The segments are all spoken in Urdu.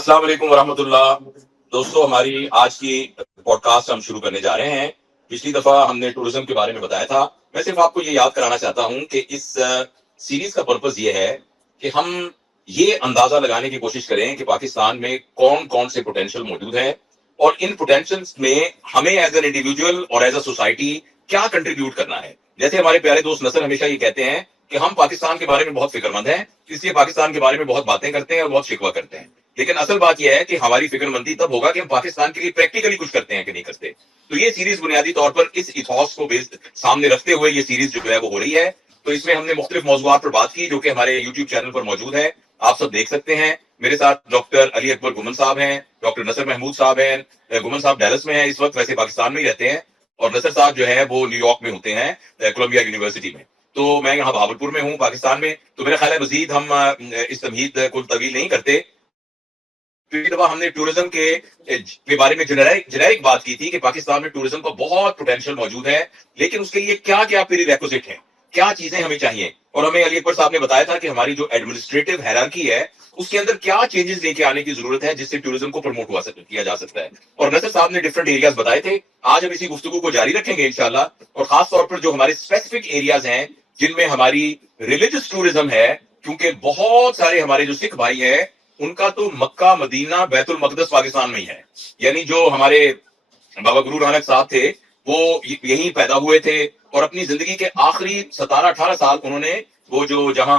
السلام علیکم ورحمۃ اللہ دوستو، ہماری آج کی پوڈ کاسٹ ہم شروع کرنے جا رہے ہیں۔ پچھلی دفعہ ہم نے ٹورزم کے بارے میں بتایا تھا۔ میں صرف آپ کو یہ یاد کرانا چاہتا ہوں کہ اس سیریز کا پرپز یہ ہے کہ ہم یہ اندازہ لگانے کی کوشش کریں کہ پاکستان میں کون کون سے پوٹینشیل موجود ہیں، اور ان پوٹینشیلز میں ہمیں ایز این انڈیویجول اور ایز اے سوسائٹی کیا کنٹریبیوٹ کرنا ہے۔ جیسے ہمارے پیارے دوست نصر ہمیشہ یہ کہتے ہیں کہ ہم پاکستان کے بارے میں بہت فکر مند ہیں، اس لیے پاکستان کے بارے میں بہت باتیں کرتے ہیں اور بہت شکوہ کرتے ہیں، لیکن اصل بات یہ ہے کہ ہماری فکر مندی تب ہوگا کہ ہم پاکستان کے لیے پریکٹیکلی کچھ کرتے ہیں کہ نہیں کرتے۔ تو یہ سیریز بنیادی طور پر اس ایتھوس کو سامنے رکھتے ہوئے یہ سیریز جو ہے وہ ہو رہی ہے۔ تو اس میں ہم نے مختلف موضوعات پر بات کی جو کہ ہمارے یوٹیوب چینل پر موجود ہے، آپ سب دیکھ سکتے ہیں۔ میرے ساتھ ڈاکٹر علی اکبر گمن صاحب ہیں، ڈاکٹر نصر محمود صاحب ہیں۔ گمن صاحب ڈیلس میں ہیں اس وقت، ویسے پاکستان میں ہی رہتے ہیں، اور نصر صاحب جو ہے وہ نیو یارک میں ہوتے ہیں، کولمبیا یونیورسٹی میں۔ تو میں یہاں بہاولپور میں ہوں پاکستان میں۔ تو میرا خیال ہے مزید ہم اس تمہید کو طویل نہیں کرتے۔ پچھلی دفعہ ہم نے ٹورزم کے بارے میں جنریک بات کی تھی کہ پاکستان میں ٹورزم کا بہت پوٹینشیل موجود ہے، لیکن اس کے لیے کیا کیا پری ریکوزٹ ہیں، کیا چیزیں ہمیں چاہیے۔ اور ہمیں علی اکبر صاحب نے بتایا تھا کہ ہماری جو ایڈمنسٹریٹو ہیرارکی ہے اس کے اندر کیا چینجز لے کے آنے کی ضرورت ہے جس سے ٹورزم کو پروموٹ کیا جا سکتا ہے۔ اور نصر صاحب نے ڈفرنٹ ایریاز بتائے تھے۔ آج ہم اسی گفتگو کو جاری رکھیں گے انشاءاللہ، اور خاص طور پر جو ہمارے اسپیسیفک ایریاز ہیں جن میں ہماری ریلیجس ٹورزم ہے، کیونکہ بہت سارے ہمارے جو سکھ بھائی ہیں ان کا تو مکہ مدینہ بیت المقدس پاکستان میں ہی ہے۔ یعنی جو ہمارے بابا گرو نانک صاحب تھے وہ یہیں پیدا ہوئے تھے، اور اپنی زندگی کے آخری 17-18 سال انہوں نے وہ جو جہاں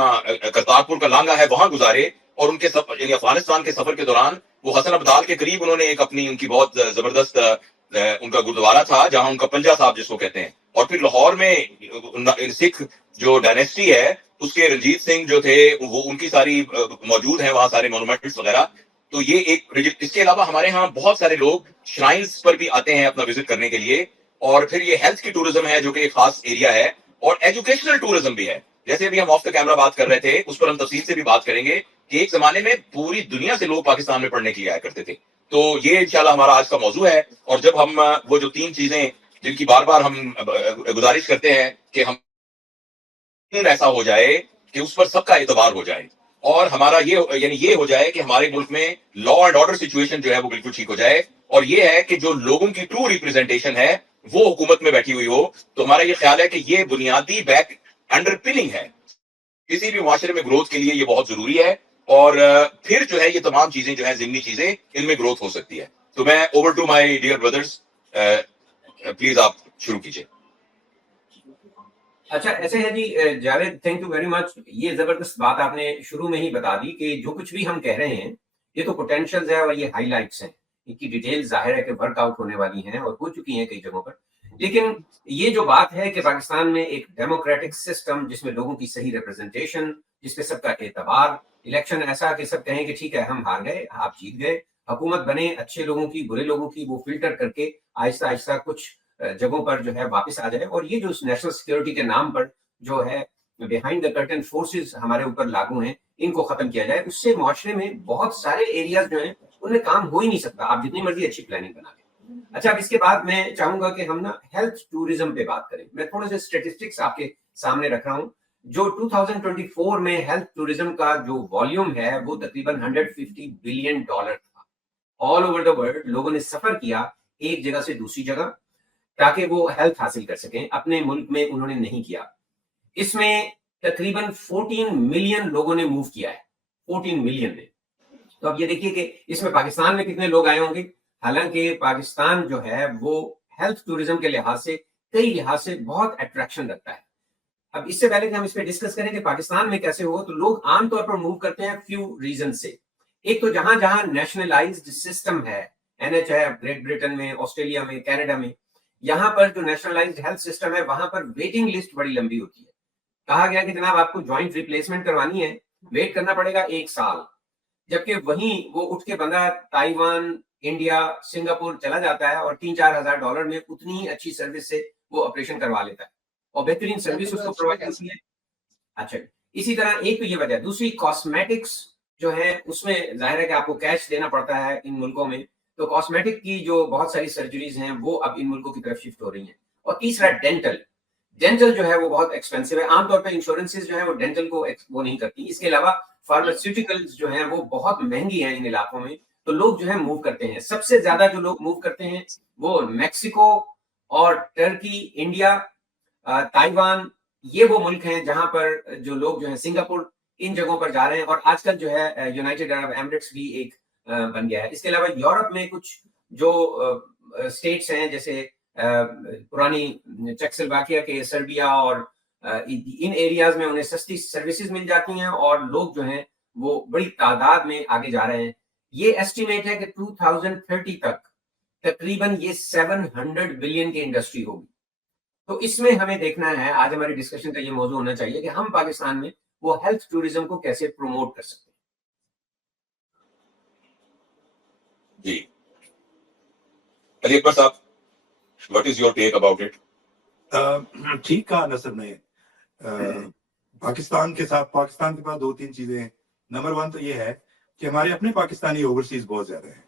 کرتارپور کا لانگا ہے وہاں گزارے، اور ان کے یعنی افغانستان کے سفر کے دوران وہ حسن ابدال کے قریب انہوں نے ایک اپنی ان کی بہت زبردست ان کا گردوارہ تھا جہاں ان کا پنجہ صاحب جس کو کہتے ہیں، اور پھر لاہور میں سکھ جو ڈائنیسٹی ہے اس کے رنجیت سنگھ جو تھے وہ ان کی ساری موجود ہیں وہاں سارے مونومنٹس وغیرہ۔ تو یہ ایک اس کے علاوہ ہمارے ہاں بہت سارے لوگ شرائنز پر بھی آتے ہیں اپنا وزٹ کرنے کے لیے، اور پھر یہ ہیلتھ کی ٹورزم ہے جو کہ ایک خاص ایریا ہے، اور ایجوکیشنل ٹورزم بھی ہے۔ جیسے ابھی ہم آف دا کیمرہ بات کر رہے تھے، اس پر ہم تفصیل سے بھی بات کریں گے کہ ایک زمانے میں پوری دنیا سے لوگ پاکستان میں پڑھنے کے لیے آیا کرتے تھے۔ تو یہ انشاءاللہ ہمارا آج کا موضوع ہے، اور جب ہم وہ جو 3 چیزیں جن کی بار بار ہم گزارش کرتے ہیں کہ ہم ایسا ہو جائے کہ اس پر سب کا اعتبار ہو جائے، اور ہمارا یہ ہو جائے کہ ہمارے ملک میں لا اینڈ آرڈر سچویشن جو ہے وہ بالکل ٹھیک ہو جائے، اور یہ ہے کہ جو لوگوں کی ٹرو ریپرزینٹیشن ہے وہ حکومت میں بیٹھی ہوئی ہو۔ تو ہمارا یہ خیال ہے کہ یہ بنیادی بیک انڈر پننگ ہے کسی بھی معاشرے میں گروتھ کے لیے، یہ بہت ضروری ہے، اور پھر جو ہے یہ تمام چیزیں جو ہیں ضمنی چیزیں ان میں گروتھ ہو سکتی ہے۔ تو میں over to my dear brothers, please آپ شروع کیجیے۔ اچھا ایسے ہے جی Javed, thank you very much. یہ زبردست بات آپ نے شروع میں ہی بتا دی کہ جو کچھ بھی ہم کہہ رہے ہیں یہ تو پوٹینشیلز ہے اور یہ ہائی لائٹس ہیں، ان کی ڈیٹیل ظاہر ہے کہ ورک آؤٹ ہونے والی ہیں اور ہو چکی ہیں کئی جگہوں پر، لیکن یہ جو بات ہے کہ پاکستان میں ایک ڈیموکریٹک سسٹم جس میں لوگوں کی صحیح ریپرزنٹیشن، جس پہ سب کا اعتبار، الیکشن ایسا کہ سب کہیں کہ ٹھیک ہے ہم ہار گئے آپ جیت گئے، حکومت بنے اچھے لوگوں کی برے لوگوں کی، وہ فلٹر کر کے آہستہ آہستہ کچھ جگہوں پر جو ہے واپس آ جائے، اور یہ جو نیشنل سیکورٹی کے نام پر جو ہے بیہائنڈ دا کرٹن فورسز ہمارے اوپر لاگو ہیں ان کو ختم کیا جائے، اس سے معاشرے میں بہت سارے ایریاز جو ہیں ان میں کام ہو ہی نہیں سکتا، آپ جتنی مرضی اچھی پلاننگ بنا لیں۔ اچھا اب اس کے بعد میں چاہوں گا کہ ہم نا ہیلتھ ٹورزم پہ بات کریں۔ میں تھوڑے سے اسٹیٹسٹکس آپ کے سامنے رکھ رہا ہوں۔ جو 2024 میں ہیلتھ ٹورزم کا جو والیوم ہے وہ تقریباً $150 بلین تھا۔ آل اوور دا ورلڈ لوگوں نے سفر کیا ایک جگہ سے دوسری جگہ تاکہ وہ ہیلتھ حاصل کر سکیں، اپنے ملک میں انہوں نے نہیں کیا۔ اس میں تقریباً 14 ملین لوگوں نے موو کیا ہے، 14 ملین نے۔ تو اب یہ دیکھیے کہ اس میں پاکستان میں کتنے لوگ آئے ہوں گے، حالانکہ پاکستان جو ہے وہ ہیلتھ ٹورزم کے لحاظ سے کئی لحاظ سے بہت اٹریکشن رکھتا ہے۔ اب اس سے پہلے کہ ہم اس پہ ڈسکس کریں کہ پاکستان میں کیسے ہو، تو لوگ عام طور پر موو کرتے ہیں فیو ریزن سے۔ ایک تو جہاں جہاں نیشنلائزڈ سسٹم ہے، NH ہے گریٹ برٹن میں، آسٹریلیا میں، کینیڈا میں، یہاں پر جو نیشنلائزڈ ہیلتھ سسٹم ہے وہاں پر ویٹنگ لسٹ بڑی لمبی ہوتی ہے۔ کہا گیا کہ جناب آپ کو جوائنٹ ریپلیسمنٹ کروانی ہے، ویٹ کرنا پڑے گا 1 سال، جبکہ وہیں وہ اٹھ کے بندہ تائیوان، انڈیا، سنگاپور چلا جاتا ہے اور $3,000-4,000 میں اتنی ہی اچھی سروس سے وہ آپریشن کروا لیتا ہے اور بہترین سروس اس کو پرووائڈ کرتی ہے۔ اچھا اسی طرح ایک تو یہ وجہ، دوسری کاسمیٹکس جو ہے اس میں ظاہر ہے کہ آپ کو کیش دینا پڑتا ہے ان ملکوں میں، تو کاسمیٹک کی جو بہت ساری سرجریز ہیں وہ اب ان ملکوں کی طرف شفٹ ہو رہی ہیں۔ اور تیسرا ڈینٹل جو ہے وہ بہت ایکسپینسو ہے، عام طور پہ انشورنسز جو ہے وہ ڈینٹل کو وہ نہیں کرتی۔ اس کے علاوہ فارماسیوٹیکلز جو ہیں وہ بہت مہنگی ہیں ان علاقوں میں، تو لوگ جو ہے موو کرتے ہیں. سب سے زیادہ جو لوگ موو کرتے ہیں وہ میکسیکو اور ٹرکی, انڈیا, تائیوان, یہ وہ ملک ہیں جہاں پر جو لوگ جو ہیں, سنگاپور, ان جگہوں پر جا رہے ہیں. اور آج کل جو ہے یونائٹیڈ عرب ایمریٹس بھی ایک بن گیا ہے. اس کے علاوہ یورپ میں کچھ جو اسٹیٹس ہیں جیسے پرانی چیکسلواکیا کے سربیا اور ان ایریاز میں انہیں سستی سروسز مل جاتی ہیں اور لوگ جو ہیں وہ بڑی تعداد میں آگے جا رہے ہیں. یہ ایسٹیمیٹ ہے کہ 2030 تک تقریباً یہ 700 بلین کی انڈسٹری ہوگی. تو اس میں ہمیں دیکھنا ہے, آج ہماری ڈسکشن کا یہ موضوع ہونا چاہیے کہ ہم پاکستان میں وہ ہیلتھ ٹوریزم کو کیسے پروموٹ کر سکتے ہیں. جی علی اکبر صاحب, what is your take about it? ٹھیک کہا نصر نے. پاکستان کے پاس دو تین چیزیں ہیں. نمبر 1 تو یہ ہے کہ ہمارے اپنے پاکستانی اوورسیز بہت زیادہ ہیں,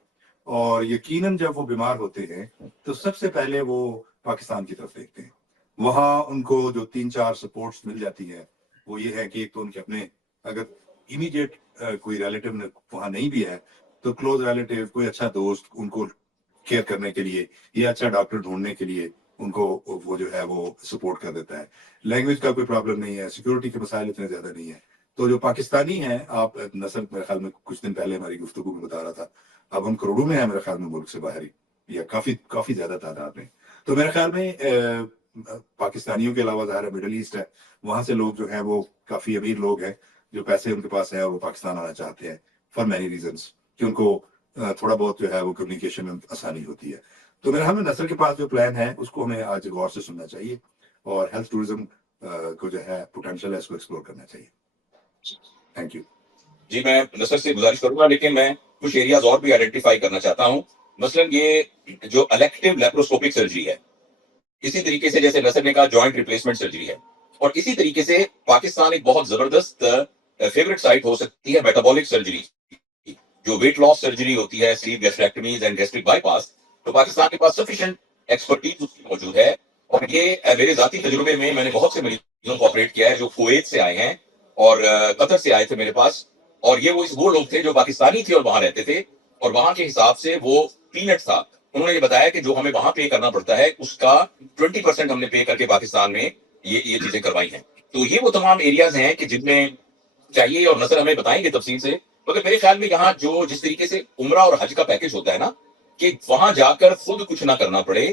اور یقیناً جب وہ بیمار ہوتے ہیں تو سب سے پہلے وہ پاکستان کی طرف دیکھتے ہیں. وہاں ان کو جو 3-4 سپورٹس مل جاتی ہے وہ یہ ہے کہ ایک تو ان کے اپنے, اگر امیڈیٹ کوئی ریلیٹیو وہاں نہیں بھی ہے تو کلوز ریلیٹیو, کوئی اچھا دوست ان کو کیئر کرنے کے لیے یا اچھا ڈاکٹر ڈھونڈنے کے لیے ان کو وہ جو ہے وہ سپورٹ کر دیتا ہے. لینگویج کا کوئی پرابلم نہیں ہے, سیکورٹی کے مسائل اتنے زیادہ نہیں ہیں. تو جو پاکستانی ہیں, آپ نصر میرے خیال میں کچھ دن پہلے ہماری گفتگو میں بتا رہا تھا, اب ہم کروڑوں میں ہیں میرے خیال میں ملک سے باہر ہی, یا کافی زیادہ تعداد میں. تو میرے خیال میں پاکستانیوں کے علاوہ ظاہر مڈل ایسٹ ہے, وہاں سے لوگ جو ہیں وہ کافی امیر لوگ ہیں جو پیسے ان کے پاس ہیں اور وہ پاکستان آنا چاہتے ہیں فار مینی ریزنس, کہ ان کو تھوڑا بہت جو ہے وہ کمیونیکیشن میں آسانی ہوتی ہے. تو میرے خیال میں نصر کے پاس جو پلان ہے اس کو ہمیں آج غور سے سننا چاہیے, اور ہیلتھ ٹوریزم کو جو ہے پوٹینشیل ہے اس کو ایکسپلور کرنا چاہیے. Thank you. جی میں نصر سے گزارش کروں گا, لیکن میں کچھ ایریاز اور بھی آئیڈینٹیفائی کرنا چاہتا ہوں. مثلا یہ جو الیکٹیو لیپروسکوپک سرجری ہے, اسی طریقے سے جیسے نصر نے کہا جوائنٹ ریپلیسمنٹ سرجری ہے, اور اسی طریقے سے پاکستان ایک بہت زبردست فیوریٹ سائٹ ہو سکتی ہے میٹابولک سرجری, جو ویٹ لاس سرجری ہوتی ہے, سلیپ گیسٹریکٹمیز اینڈ گیسٹرک بائی پاس. تو پاکستان کے پاس سفیشینٹ ایکسپرٹیز موجود ہے, اور یہ میرے ذاتی تجربے میں نے بہت سے مریضوں کو آپریٹ کیا ہے جو کویت سے آئے ہیں اور قطر سے آئے تھے میرے پاس, اور یہ وہ لوگ تھے جو پاکستانی تھے اور وہاں رہتے تھے, اور وہاں کے حساب سے وہ پینٹ تھا. انہوں نے یہ بتایا کہ جو ہمیں وہاں پے کرنا پڑتا ہے اس کا 20% ہم نے پے کر کے پاکستان میں یہ چیزیں کروائی ہیں. تو یہ وہ تمام ایریاز ہیں کہ جن میں چاہیے, اور نظر ہمیں بتائیں گے تفصیل سے. مگر میرے خیال میں یہاں جس طریقے سے عمرہ اور حج کا پیکج ہوتا ہے نا, کہ وہاں جا کر خود کچھ نہ کرنا پڑے,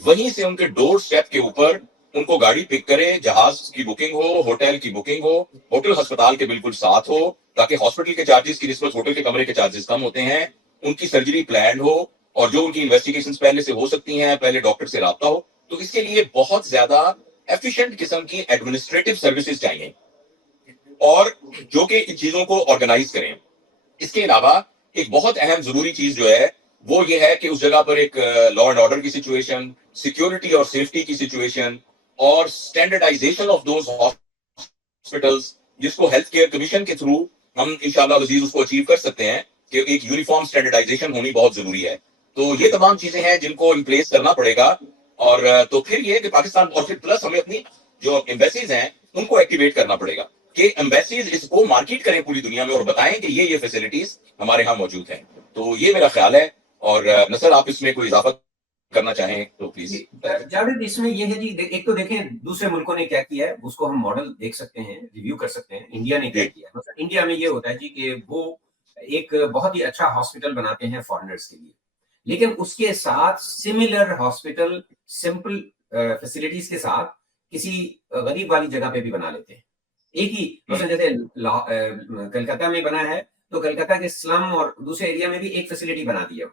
وہیں سے ان کے ڈور سٹیپ کے اوپر ان کو گاڑی پک کرے, جہاز کی بکنگ ہو, ہوٹل کی بکنگ ہو, ہوٹل ہسپتال کے بالکل ساتھ ہو, تاکہ ہاسپٹل کے چارجز کی نسبت ہوٹل کے کمرے کے چارجز کم ہوتے ہیں, ان کی سرجری پلانڈ ہو, اور جو ان کی انویسٹیگیشنز پہلے سے ہو سکتی ہیں, پہلے ڈاکٹر سے رابطہ ہو. تو اس کے لیے بہت زیادہ ایفیشینٹ قسم کی ایڈمنسٹریٹو سروسز چاہیے, اور جو کہ ان چیزوں کو آرگنائز کریں. اس کے علاوہ ایک بہت اہم ضروری چیز جو ہے وہ یہ ہے کہ اس جگہ پر ایک لا اینڈ آرڈر کی سچویشن, سیکیورٹی اور سیفٹی کی سچویشن, اور اسٹینڈرڈائزیشن آف دوز ہاسپٹلز, جس کو ہیلتھ کیئر کمیشن کے تھرو ہم انشاءاللہ عزیز اس کو اچیو کر سکتے ہیں, کہ ایک یونیفارم اسٹینڈرڈائزیشن ہونی بہت ضروری ہے. تو یہ تمام چیزیں ہیں جن کو ان پلیس کرنا پڑے گا. اور تو پھر یہ کہ پاکستان, اور پھر پلس ہمیں اپنی جو ایمبیسیز ہیں ان کو ایکٹیویٹ کرنا پڑے گا, کہ ایمبیسیز اس کو مارکیٹ کریں پوری دنیا میں اور بتائیں کہ یہ فیسلٹیز ہمارے ہاں موجود ہیں. تو یہ میرا خیال ہے. اور نصر آپ اس میں کوئی اضافہ کرنا چاہیں تو پلیز. جاوید اس میں یہ ہے جی, ایک تو دیکھیں دوسرے ملکوں نے کیا کیا ہے, اس کو ہم ماڈل دیکھ سکتے ہیں, ریویو کر سکتے ہیں. انڈیا نے کیا کیا ہے, انڈیا میں یہ ہوتا ہے جی کہ وہ ایک بہت ہی اچھا ہاسپٹل بناتے ہیں فارنرز کے لیے, لیکن اس کے ساتھ سملر ہاسپٹل سمپل فیسلٹیز کے ساتھ کسی غریب والی جگہ پہ بھی بنا لیتے ہیں. ایک ہی مثلا جیسے کلکتہ میں بنا ہے تو کلکتہ کے سلم اور دوسرے ایریا میں بھی ایک فیسلٹی بنا دی ہے.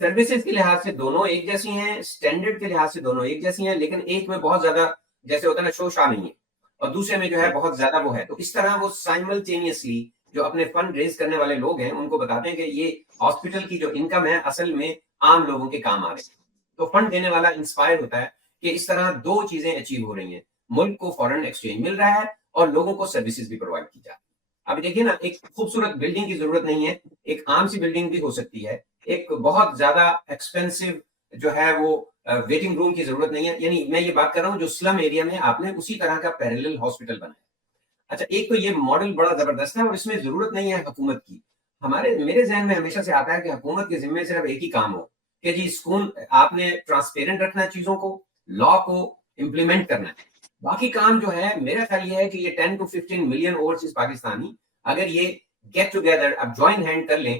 سروسز کے لحاظ سے دونوں ایک جیسی ہیں, اسٹینڈرڈ کے لحاظ سے دونوں ایک جیسی ہیں, لیکن ایک میں بہت زیادہ جیسے ہوتا ہے نا شو شاہ نہیں ہے, اور دوسرے میں جو ہے بہت زیادہ وہ ہے. تو اس طرح وہ سائملٹینیسلی جو اپنے فنڈ ریز کرنے والے لوگ ہیں ان کو بتاتے ہیں کہ یہ ہاسپٹل کی جو انکم ہے اصل میں عام لوگوں کے کام آ رہے ہیں. تو فنڈ دینے والا انسپائر ہوتا ہے کہ اس طرح دو چیزیں اچیو ہو رہی ہیں, ملک کو فارن ایکسچینج مل رہا ہے اور لوگوں کو سروسز بھی پرووائڈ کی جا رہی ہے. اب دیکھیے نا, ایک خوبصورت بلڈنگ کی ضرورت نہیں ہے, ایک عام سی بلڈنگ بھی ہو سکتی ہے. ایک بہت زیادہ ایکسپینسو جو ہے وہ ویٹنگ روم کی ضرورت نہیں ہے. یعنی میں یہ بات کر رہا ہوں جو سلم ایریا میں آپ نے اسی طرح کا پیریلل ہاسپٹل بنایا. اچھا, ایک تو یہ ماڈل بڑا زبردست ہے اور اس میں ضرورت نہیں ہے حکومت کی. میرے ذہن میں ہمیشہ سے آتا ہے کہ حکومت کے ذمے صرف ایک ہی کام ہو کہ جی اسکول آپ نے ٹرانسپیرنٹ رکھنا ہے چیزوں کو, لا کو امپلیمنٹ کرنا ہے. باقی کام جو ہے میرا خیال یہ ہے کہ یہ 10 to 15 ملین اوورسیز پاکستانی اگر یہ گیٹ ٹوگیدر اب جوائن ہینڈ کر لیں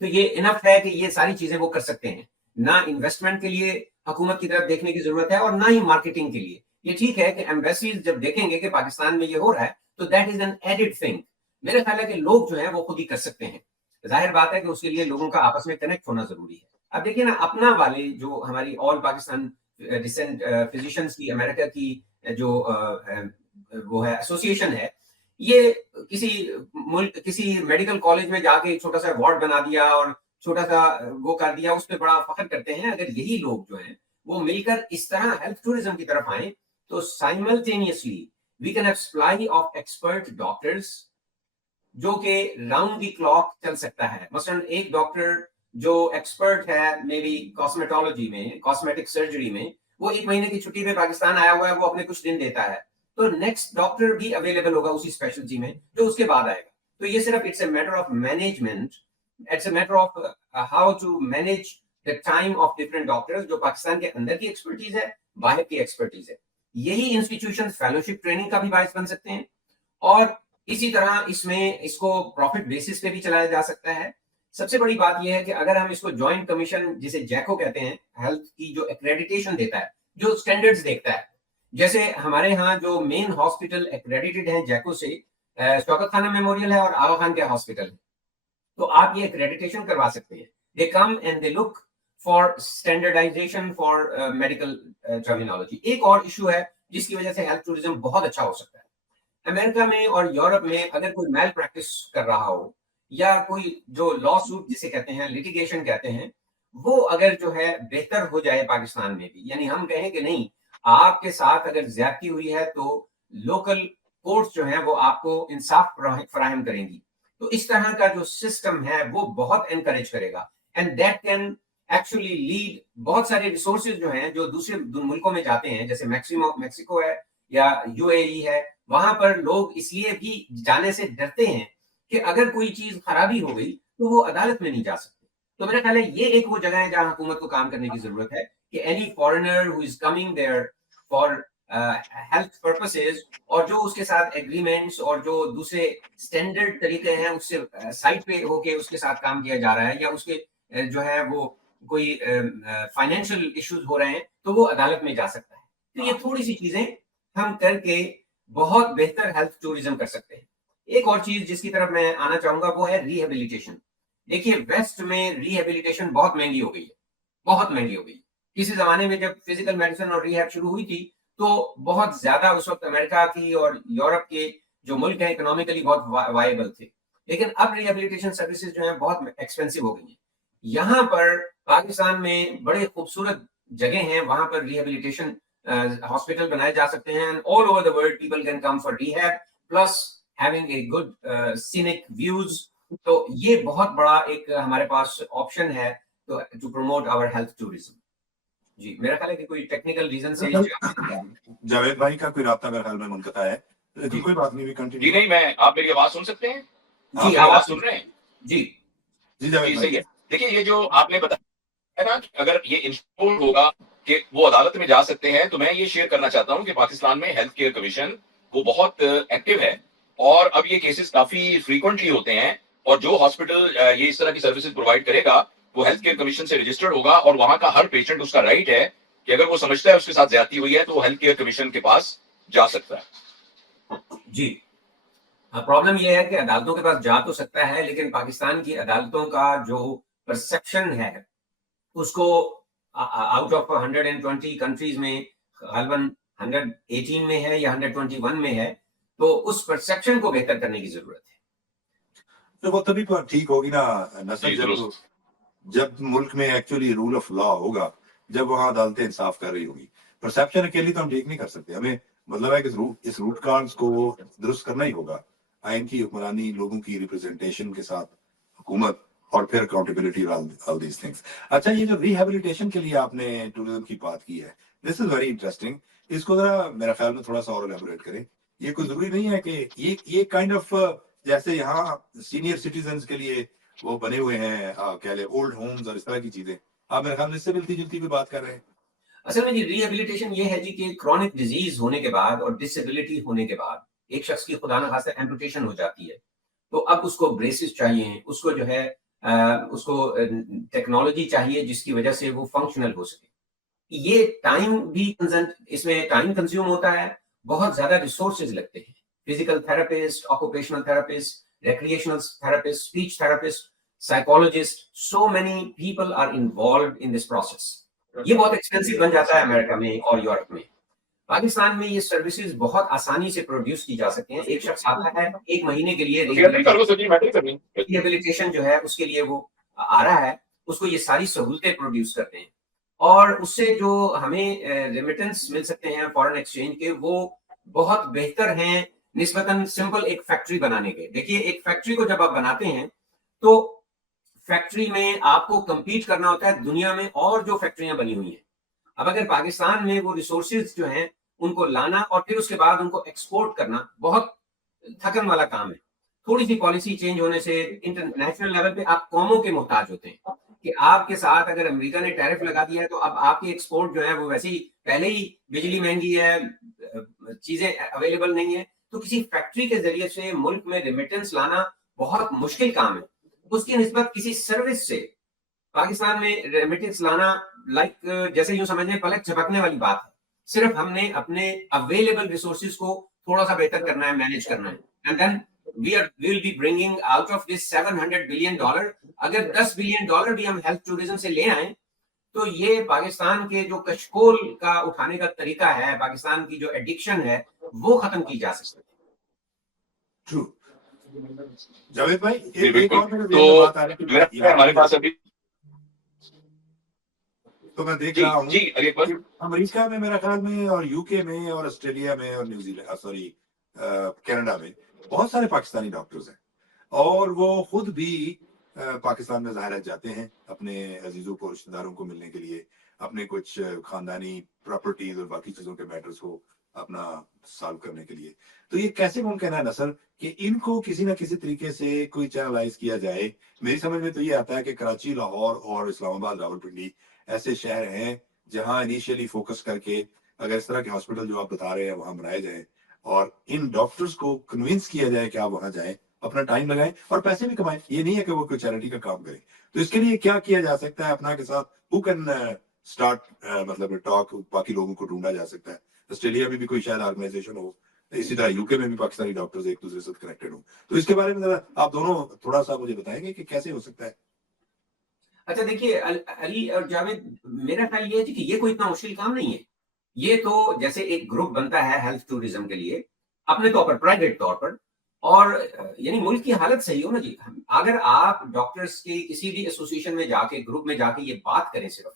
تو یہ انف ہے کہ یہ ساری چیزیں وہ کر سکتے ہیں. نہ انویسٹمنٹ کے لیے حکومت کی طرف دیکھنے کی ضرورت ہے اور نہ ہی مارکیٹنگ کے لیے. یہ ٹھیک ہے کہ ایمبیسیز جب دیکھیں گے کہ پاکستان میں یہ ہو رہا ہے تو that is an added thing. میرا خیال ہے کہ لوگ جو ہیں وہ خود ہی کر سکتے ہیں. ظاہر بات ہے کہ اس کے لیے لوگوں کا آپس میں کنیکٹ ہونا ضروری ہے. اب دیکھیے نا, اپنا والے جو ہماری آل پاکستان ڈسینٹ فزیشینز کی امریکہ کی جو وہ ہے ایسوسیشن ہے, یہ کسی ملک کسی میڈیکل کالج میں جا کے چھوٹا سا وارڈ بنا دیا اور چھوٹا سا وہ کر دیا, اس پہ بڑا فخر کرتے ہیں. اگر یہی لوگ جو ہیں وہ مل کر اس طرح ہیلتھ ٹورزم کی طرف آئیں تو simultaneously we can have supply of expert doctors جو کہ راؤنڈ دی کلاک چل سکتا ہے. مثلا ایک ڈاکٹر جو ایکسپرٹ ہے مے بی کاسمیٹولوجی میں, کاسمیٹک سرجری میں, وہ 1 مہینے کی چھٹی پہ پاکستان آیا ہوا ہے, وہ اپنے کچھ دن دیتا ہے, تو نیکسٹ ڈاکٹر بھی اویلیبل ہوگا اسی اسپیشلٹی میں جو اس کے بعد آئے گا. تو یہ صرف it's a matter of management, it's a matter of how to manage the time of different doctors جو پاکستان کے اندر کی ایکسپرٹیز ہے, باہر کی ایکسپرٹیز ہے. یہی انسٹیٹیوشن فیلوشپ ٹریننگ کا بھی باعث بن سکتے ہیں اور اسی طرح اس میں اس کو پروفٹ بیسس پہ بھی چلایا جا سکتا ہے. سب سے بڑی بات یہ ہے کہ اگر ہم اس کو جوائنٹ کمیشن جسے جیکو کہتے ہیں, ہیلتھ کی جو ایکریڈیٹیشن دیتا ہے, جو اسٹینڈرڈز دیکھتا ہے, جیسے ہمارے ہاں جو مین ہاسپٹل ایکریڈیٹڈ ہیں جیکو سے, شوکت خانہ میموریل ہے اور آغا خان کے ہاسپٹل ہے, تو آپ یہ ایکریڈیٹیشن کروا سکتے ہیں. They come and they look for standardization for medical terminology. ایک اور ایشو ہے جس کی وجہ سے ہیلتھ ٹورزم بہت اچھا ہو سکتا ہے. امریکہ میں اور یورپ میں اگر کوئی میل پریکٹس کر رہا ہو یا کوئی جو لا سوٹ جسے کہتے ہیں, لیٹیگیشن کہتے ہیں, وہ اگر جو ہے بہتر ہو جائے پاکستان میں بھی, یعنی ہم کہیں کہ نہیں آپ کے ساتھ اگر زیادتی ہوئی ہے تو لوکل کورٹس جو ہیں وہ آپ کو انصاف فراہم کریں گی, تو اس طرح کا جو سسٹم ہے وہ بہت انکریج کرے گا. And that can actually lead, بہت سارے ریسورسز جو ہیں جو دوسرے ملکوں میں جاتے ہیں, جیسے میکسیکو ہے یا UAE ہے, وہاں پر لوگ اس لیے بھی جانے سے ڈرتے ہیں کہ اگر کوئی چیز خرابی ہو گئی تو وہ عدالت میں نہیں جا سکتے. تو میرا خیال ہے یہ ایک وہ جگہ ہے جہاں حکومت کو کام کرنے کی ضرورت ہے کہ any foreigner who is coming there for health purposes, اور جو اس کے ساتھ ایگریمنٹس اور جو دوسرے اسٹینڈرڈ طریقے ہیں اس سے سائٹ پہ ہو کے اس کے ساتھ کام کیا جا رہا ہے, یا اس کے جو ہے وہ کوئی فائنینشیل ایشوز ہو رہے ہیں, تو وہ عدالت میں جا سکتا ہے. تو یہ تھوڑی سی چیزیں ہم کر کے بہت بہتر ہیلتھ ٹورزم کر سکتے ہیں. ایک اور چیز جس کی طرف میں آنا چاہوں گا وہ ہے ریہیبلیٹیشن. دیکھیے ویسٹ میں ریہیبلیٹیشن بہت مہنگی ہو گئی ہے, بہت مہنگی ہو گئی. کسی زمانے میں جب فزیکل میڈیسن اور ریہیب شروع ہوئی تھی تو بہت زیادہ اس وقت امریکہ کی اور یورپ کے جو ملک ہیں اکنامیکلی بہت وائبل تھے, لیکن اب ریہیبلیٹیشن سروسز جو ہیں بہت ایکسپینسو ہو گئی ہیں. یہاں پر پاکستان میں بڑے خوبصورت جگہ ہیں, وہاں پر ریہیبلیٹیشن ہاسپٹل بنائے جا سکتے ہیں. all over the world people can come for rehab plus having a good scenic views. تو یہ بہت بڑا ایک ہمارے پاس آپشن ہے to promote our health tourism. جی میرا خیال ہے کہ کوئی ٹیکنیکل ریزن سے جاوید بھائی کا کوئی رابطہ میرے خیال میں منقطع ہے, لیکن کوئی بات نہیں, بھی کنٹینیو. جی نہیں, میں آپ میری آواز سن سکتے ہیں؟ جی آواز سن رہے ہیں؟ جی جی جاوید صحیح بھائی, ہے. دیکھیے یہ جو آپ نے بتایا نا, اگر یہ انشور ہوگا کہ وہ عدالت میں جا سکتے ہیں, تو میں یہ شیئر کرنا چاہتا ہوں کہ پاکستان میں ہیلتھ کیئر کمیشن وہ بہت ایکٹیو ہے, اور اب یہ کیسز کافی فریکوینٹلی ہوتے ہیں, اور جو ہاسپٹل یہ اس طرح کی سروسز پرووائڈ کرے گا وہ ہیلتھ کیئر کمیشن سے رجسٹرڈ ہوگا, اور وہاں کا ہر پیشنٹ اس کا رائٹ ہے کہ اگر وہ سمجھتا ہے اس کے ساتھ زیادتی ہوئی ہے تو وہ ہیلتھ کیئر کمیشن کے پاس جا سکتا ہے. جی پرابلم یہ ہے کہ عدالتوں کے پاس جا تو سکتا ہے, لیکن پاکستان کی عدالتوں کا جو پرسپشن ہے اس کو آؤٹ آف 120 کنٹریز میں غالباً 118 میں ہے یا 121 میں ہے, تو اس پرسپشن کو بہتر کرنے کی ضرورت ہے. تو وہ تبھی تو ٹھیک ہوگی نا نسل, جب ملک میں ایکچولی رول آف لا ہوگا, جب وہاں عدالتیں انصاف کر رہی ہوگی. پرسپشن اکیلی تو ہم ٹھیک نہیں کر سکتے, ہمیں مطلب ہے کہ اس روٹ کارڈز کو درست کرنا ہی ہوگا. آئین کی حکمرانی, لوگوں کی ریپرزنٹیشن کے ساتھ حکومت, اور پھر اکاؤنٹیبلٹی, آل دیز تھنگس. اچھا, یہ جو ریہیبلیٹیشن کے لیے آپ نے ٹورزم کی بات کی ہے, دس از ویری انٹرسٹنگ. اس کو ذرا میرا خیال میں تھوڑا سا اور الیبوریٹ کریں. یہ کوئی ضروری نہیں ہے کہ یہ کائنڈ آف جیسے یہاں سینئر سٹیزنز کے لیے وہ بنے ہوئے ہیں کہہ لیں اولڈ ہومز اور اس طرح کی چیزیں. آپ میرے خیال میں اس سے ملتی جلتی بھی بات کر رہے ہیں. اصل میں جی ریہیبلیٹیشن یہ ہے جی کہ کرونک ڈیزیز ہونے کے بعد اور ڈسیبلٹی ہونے کے بعد ایک شخص کی خدا نخواستہ ایمپوٹیشن ہو جاتی ہے تو اب اس کو بریسز چاہیے, اس کو جو ہے اس کو ٹیکنالوجی چاہیے جس کی وجہ سے وہ فنکشنل ہو سکے. یہ ٹائم بھی اس میں ٹائم کنزیوم ہوتا ہے, بہت زیادہ ریسورسز لگتے ہیں. Physical therapist, occupational therapist, recreational therapist, speech therapist, psychologist, so many people are involved in this process. یہ بہت ایکسپینسو بن جاتا ہے امریکہ میں اور یورپ میں. پاکستان میں یہ سروسز بہت آسانی سے پروڈیوس کی جا سکتے ہیں. ایک شخص آتا ہے ایک مہینے کے لیے ریہیبلیٹیشن جو ہے اس کے لیے وہ آ رہا ہے, اس کو یہ ساری سہولتیں پروڈیوس کرتے ہیں اور اس سے جو ہمیں ریمیٹنس مل سکتے ہیں فارن ایکسچینج کے وہ بہت بہتر ہیں نسبتاً سمپل ایک فیکٹری بنانے کے. دیکھیے ایک فیکٹری کو جب آپ بناتے ہیں تو فیکٹری میں آپ کو کمپیٹ کرنا ہوتا ہے دنیا میں اور جو فیکٹریاں بنی ہوئی ہیں. اب اگر پاکستان میں وہ ریسورسز جو ہیں ان کو لانا اور پھر اس کے بعد ان کو ایکسپورٹ کرنا بہت تھکن والا کام ہے. تھوڑی سی پالیسی چینج ہونے سے انٹرنیشنل لیول پہ آپ قوموں کے محتاج ہوتے ہیں کہ آپ کے ساتھ اگر امریکہ نے ٹیرف لگا دیا ہے تو اب آپ کی ایکسپورٹ جو ہے وہ ویسے ہی پہلے ہی بجلی مہنگی ہے, چیزیں اویلیبل نہیں ہے, تو کسی فیکٹری کے ذریعے سے ملک میں ریمیٹنس لانا بہت مشکل کام ہے. اس کی نسبت کسی سروس سے پاکستان میں ریمیٹنس لانا لائک جیسے یوں سمجھیں پلک جھپکنے والی بات ہے. صرف ہم نے اپنے اویلیبل ریسورسز کو تھوڑا سا بہتر کرنا ہے, مینج کرنا ہے, and then we will be bringing out of this $700 billion. اگر $10 billion بھی ہم ہیلتھ ٹوریزم سے لے آئیں تو یہ پاکستان کے جو کشکول کا اٹھانے کا طریقہ ہے, پاکستان کی جو ایڈکشن ہے وہ ختم کی جا سکتی ہے. ٹرو. جاوید بھائی جی ایک اور بالکل. میرے ذہن میں بات آ رہی ہے تو ہمارے پاس ابھی تو میں دیکھ جی رہا ہوں جی علی اکبر. کہ امریکہ میں میرا خیال میں اور یو کے میں اور آسٹریلیا میں اور نیوزی لینڈ سوری کینیڈا میں بہت سارے پاکستانی ڈاکٹرز ہیں اور وہ خود بھی پاکستان میں ظاہر جاتے ہیں اپنے عزیزوں کو, رشتہ داروں کو ملنے کے لیے, اپنے کچھ خاندانی پراپرٹیز اور باقی چیزوں کے میٹرز کو اپنا سالو کرنے کے لیے. تو یہ کیسے ممکن ہے نصر کہ ان کو کسی نہ کسی طریقے سے کوئی چینلائز کیا جائے؟ میری سمجھ میں تو یہ آتا ہے کہ کراچی, لاہور اور اسلام آباد, راولپنڈی ایسے شہر ہیں جہاں انیشیلی فوکس کر کے اگر اس طرح کے ہاسپٹل جو آپ بتا رہے ہیں وہاں بنائے جائیں اور ان ڈاکٹرز کو کنوینس کیا جائے کہ آپ وہاں جائیں, اپنا ٹائم لگائیں اور پیسے بھی کمائیں. یہ نہیں ہے کہ وہ کوئی چیریٹی کا کام کریں. تو اس کے لیے کیا کیا جا سکتا ہے اپنا کے ساتھ؟ ہو کین اسٹارٹ مطلب ٹاک باقی لوگوں کو ڈھونڈا جا سکتا ہے. آسٹریلیا میں بھی کوئی شاید آرگنائزیشن ہو, اسی طرح یو کے میں بھی پاکستانی ڈاکٹرز ایک دوسرے سے کنیکٹڈ ہوں. تو اس کے بارے میں ذرا آپ دونوں تھوڑا سا مجھے بتائیں گے کہ کیسے ہو سکتا ہے؟ اچھا دیکھیے علی اور جاوید, میرا خیال یہ ہے کہ یہ کوئی اتنا مشکل کام نہیں ہے. یہ تو جیسے ایک گروپ بنتا ہے ہیلتھ ٹوریزم کے لیے اپنے طور پر, پرائیویٹ طور پر, اور یعنی ملک کی حالت صحیح ہو نا جی. اگر آپ ڈاکٹرز کی کسی بھی ایسوسیشن میں جا کے, گروپ میں جا کے یہ بات کریں, صرف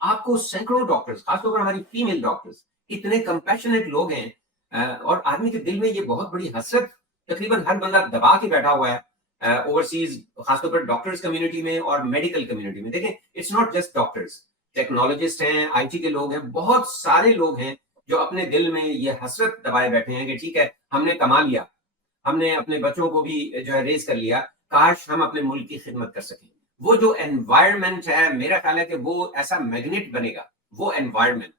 آپ کو سینکڑوں ڈاکٹرز, خاص طور پر ہماری فیمیل ڈاکٹرز, اتنے کمپیشنیٹ لوگ ہیں اور آدمی کے دل میں یہ بہت بڑی حسرت تقریباً ہر بندہ دبا کے بیٹھا ہوا ہے اوورسیز, خاص طور پر ڈاکٹرز کمیونٹی میں اور میڈیکل کمیونٹی میں. دیکھیں it's not just doctors, technologist ہیں, آئی ٹی کے لوگ ہیں, بہت سارے لوگ ہیں جو اپنے دل میں یہ حسرت دبائے بیٹھے ہیں کہ ٹھیک ہے ہم نے کما لیا, ہم نے اپنے بچوں کو بھی جو ہے ریز کر لیا, کاش ہم اپنے ملک کی خدمت کر سکیں. وہ جو انوائرمنٹ ہے میرا خیال ہے کہ وہ ایسا میگنیٹ بنے گا, وہ انوائرمنٹ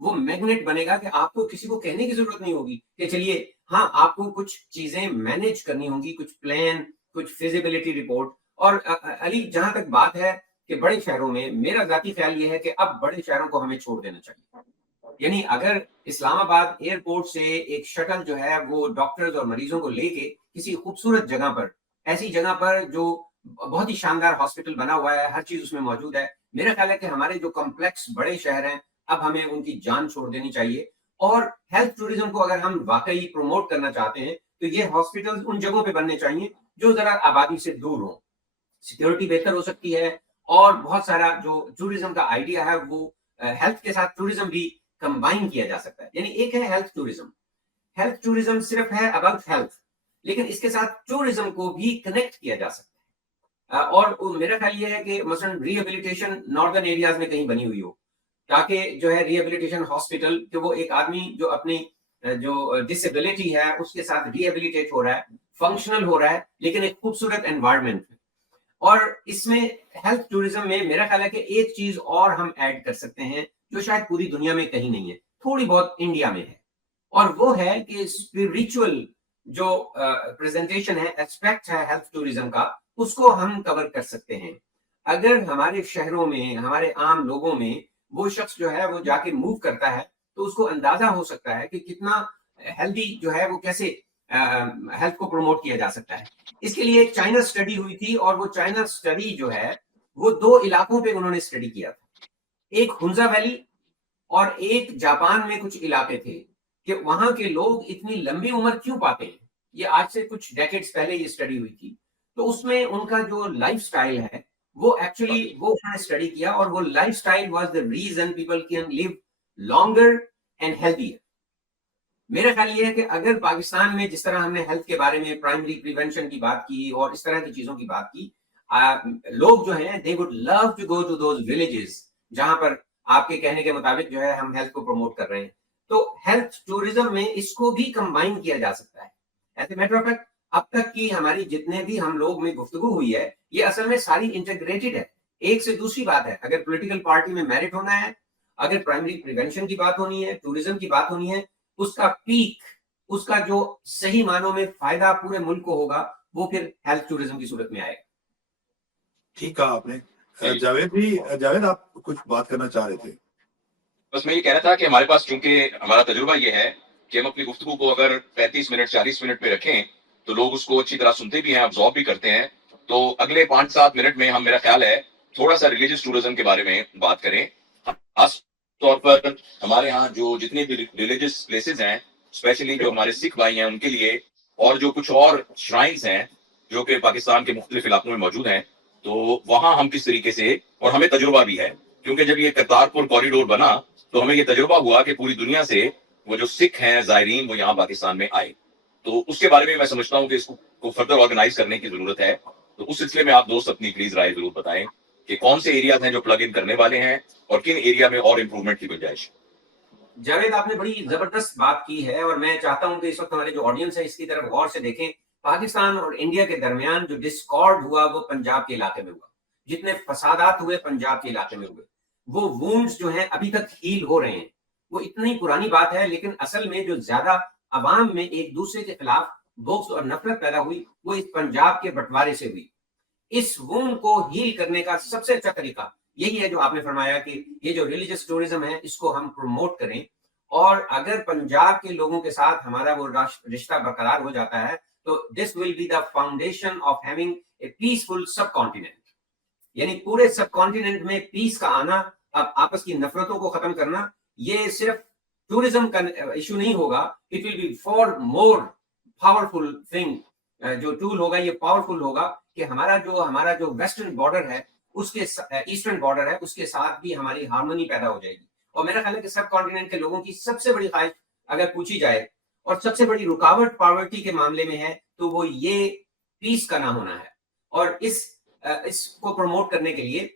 وہ میگنیٹ بنے گا کہ آپ کو کسی کو کہنے کی ضرورت نہیں ہوگی کہ چلیے ہاں آپ کو کچھ چیزیں مینیج کرنی ہوں گی, کچھ پلان, کچھ فیزیبلٹی رپورٹ. اور علی جہاں تک بات ہے کہ بڑے شہروں میں, میرا ذاتی خیال یہ ہے کہ اب بڑے شہروں کو ہمیں چھوڑ دینا چاہیے. یعنی اگر اسلام آباد ایئرپورٹ سے ایک شٹل جو ہے وہ ڈاکٹرز اور مریضوں کو لے کے کسی خوبصورت جگہ پر, ایسی جگہ پر جو بہت ہی شاندار ہاسپٹل بنا ہوا ہے, ہر چیز اس میں موجود ہے, میرا خیال ہے کہ ہمارے جو کمپلیکس بڑے شہر ہیں اب ہمیں ان کی جان چھوڑ دینی چاہیے. اور ہیلتھ ٹوریزم کو اگر ہم واقعی پروموٹ کرنا چاہتے ہیں تو یہ ہاسپٹل ان جگہوں پہ بننے چاہیے جو ذرا آبادی سے دور ہوں, سیکورٹی بہتر ہو سکتی ہے, اور بہت سارا جو ٹوریزم کا آئیڈیا ہے وہ ہیلتھ کے ساتھ ٹوریزم بھی کمبائن کیا جا سکتا ہے. یعنی ایک ہے ہیلتھ ٹوریزم, ہیلتھ ٹوریزم صرف ہے اباؤٹ ہیلتھ, لیکن اس کے ساتھ ٹوریزم کو بھی کنیکٹ کیا جا سکتا ہے. اور میرا خیال یہ ہے کہ مثلا ریہیبلیٹیشن ناردرن ایریاز میں کہیں بنی ہوئی ہو, تاکہ جو ہے ریہیبلیٹیشن ہاسپٹل کہ وہ ایک آدمی جو اپنی جو ڈسیبلٹی ہے اس کے ساتھ ریہیبلیٹیٹ ہو رہا ہے, فنکشنل ہو رہا ہے, لیکن ایک خوبصورت انوائرمنٹ میں. اور اس میں ہیلتھ ٹورزم میں میرا خیال ہے کہ ایک چیز اور ہم ایڈ کر سکتے ہیں جو شاید پوری دنیا میں کہیں نہیں ہے, تھوڑی بہت انڈیا میں ہے, اور وہ ہے کہ اسپریچول جو پریزنٹیشن ہے, ایسپیکٹ ہے ہیلتھ ٹورزم کا, اس کو ہم کور کر سکتے ہیں. اگر ہمارے شہروں میں, ہمارے عام لوگوں میں وہ شخص جو ہے وہ جا کے موو کرتا ہے تو اس کو اندازہ ہو سکتا ہے کہ کتنا ہیلدی جو ہے وہ کیسے ہیلتھ کو پروموٹ کیا جا سکتا ہے. اس کے لیے ایک چائنا اسٹڈی ہوئی تھی, اور وہ چائنا اسٹڈی جو ہے وہ 2 علاقوں پہ انہوں نے اسٹڈی کیا تھا, ایک ہنزا ویلی اور ایک جاپان میں کچھ علاقے تھے, کہ وہاں کے لوگ اتنی لمبی عمر کیوں پاتے ہیں. یہ آج سے کچھ ڈیکیڈز پہلے یہ اسٹڈی ہوئی تھی. تو اس میں ان کا جو لائف سٹائل ہے وہ ایکچولی وہ انہوں نے اسٹڈی کیا, اور وہ life style was the reason people can live longer and healthier. میرا خیال یہ ہے کہ اگر پاکستان میں جس طرح ہم نے ہیلتھ کے بارے میں پرائمری پریونشن کی بات کی اور اس طرح کی چیزوں کی بات کی, لوگ جو ہیں they would love to go to those villages جہاں پر آپ کے کہنے کے مطابق جو ہے ہم ہیلتھ کو پروموٹ کر رہے ہیں. تو ہیلتھ ٹورزم میں اس کو بھی کمبائن کیا جا سکتا ہے. As a matter of fact اب تک کی ہماری جتنے بھی ہم لوگ میں گفتگو ہوئی ہے یہ اصل میں ساری انٹیگریٹڈ ہے, ایک سے دوسری بات ہے. اگر پولیٹیکل پارٹی میں میرٹ ہونا ہے, اگر پرائمری پریونشن کی بات ہونی ہے, ٹورزم کی بات ہونی ہے, اس کا پیک, اس کا جو صحیح معنوں میں فائدہ پورے ملک کو ہوگا, وہ پھر ہیلتھ ٹورزم کی صورت میں آئے گا. ٹھیک کہا آپ نے. جاوید آپ کچھ بات کرنا چاہ رہے تھے. بس میں یہ کہنا تھا کہ ہمارے پاس چونکہ ہمارا تجربہ یہ ہے کہ ہم اپنی گفتگو کو اگر 35 منٹ 40 منٹ پہ رکھیں تو لوگ اس کو اچھی طرح سنتے بھی ہیں, ابزارو بھی کرتے ہیں. تو اگلے 5-7 منٹ میں ہم, میرا خیال ہے, تھوڑا سا ریلیجس ٹورزم کے بارے میں بات کریں. خاص طور پر ہمارے ہاں جو جتنے بھی ریلیجس پلیسز ہیں, اسپیشلی جو ہمارے سکھ بھائی ہیں ان کے لیے, اور جو کچھ اور شرائنز ہیں جو کہ پاکستان کے مختلف علاقوں میں موجود ہیں, تو وہاں ہم کس طریقے سے, اور ہمیں تجربہ بھی ہے کیونکہ جب یہ کرتارپور کوریڈور بنا تو ہمیں یہ تجربہ ہوا کہ پوری دنیا سے وہ جو سکھ ہیں زائرین وہ یہاں پاکستان میں آئے. تو اس کے بارے میں سمجھتا ہوں کہ اس کو فردر آرگنائز کرنے کی ضرورت ہے. تو اس سلسلے میں آپ دوست اپنی پلیز رائے ضرور بتائیں کہ کون سے ایریاز ہیں جو پلگ ان کرنے والے ہیں اور کن ایریا میں اور امپروومنٹ کی گنجائش. جاوید آپ نے بڑی زبردست بات کی ہے, اور میں چاہتا ہوں کہ اس وقت ہمارے جو آڈینس ہے اس کی طرف غور سے دیکھیں. پاکستان اور انڈیا کے درمیان جو ڈسکارڈ ہوا وہ پنجاب کے علاقے میں ہوا, جتنے فسادات ہوئے پنجاب کے علاقے میں ہوئے, وہ وونڈز جو ہیں ابھی تک ہیل ہو رہے ہیں. وہ اتنی پرانی بات ہے, لیکن اصل میں جو زیادہ عوام میں ایک دوسرے کے خلاف بغض اور نفرت پیدا ہوئی وہ اس پنجاب کے بٹوارے سے ہوئی. اس وونڈ کو ہیل کرنے کا سب سے اچھا طریقہ یہی ہے جو آپ نے فرمایا کہ یہ جو ریلیجس ٹورزم ہے اس کو ہم پروموٹ کریں. اور اگر پنجاب کے لوگوں کے ساتھ ہمارا وہ رشتہ برقرار ہو جاتا ہے تو this will be the foundation of having a peaceful subcontinent. یعنی پورے سب کانٹیننٹ میں پیس کا آنا, اب آپس کی نفرتوں کو ختم کرنا, یہ صرف ٹورزم کا ایشو نہیں ہوگا, it will be far more powerful thing. جو ٹول ہوگا یہ پاورفل ہوگا کہ ہمارا جو ویسٹرن بارڈر ہے اس کے ایسٹرن بارڈر ہے اس کے ساتھ بھی ہماری ہارمونی پیدا ہو جائے گی. اور میرا خیال ہے کہ سب کانٹیننٹ کے لوگوں کی سب سے بڑی خواہش اگر پوچھی جائے اور سب سے بڑی رکاوٹ پاورٹی کے معاملے میں ہے تو وہ یہ پیس کا نہ ہونا ہے. اور اس کو پروموٹ کرنے کے لیے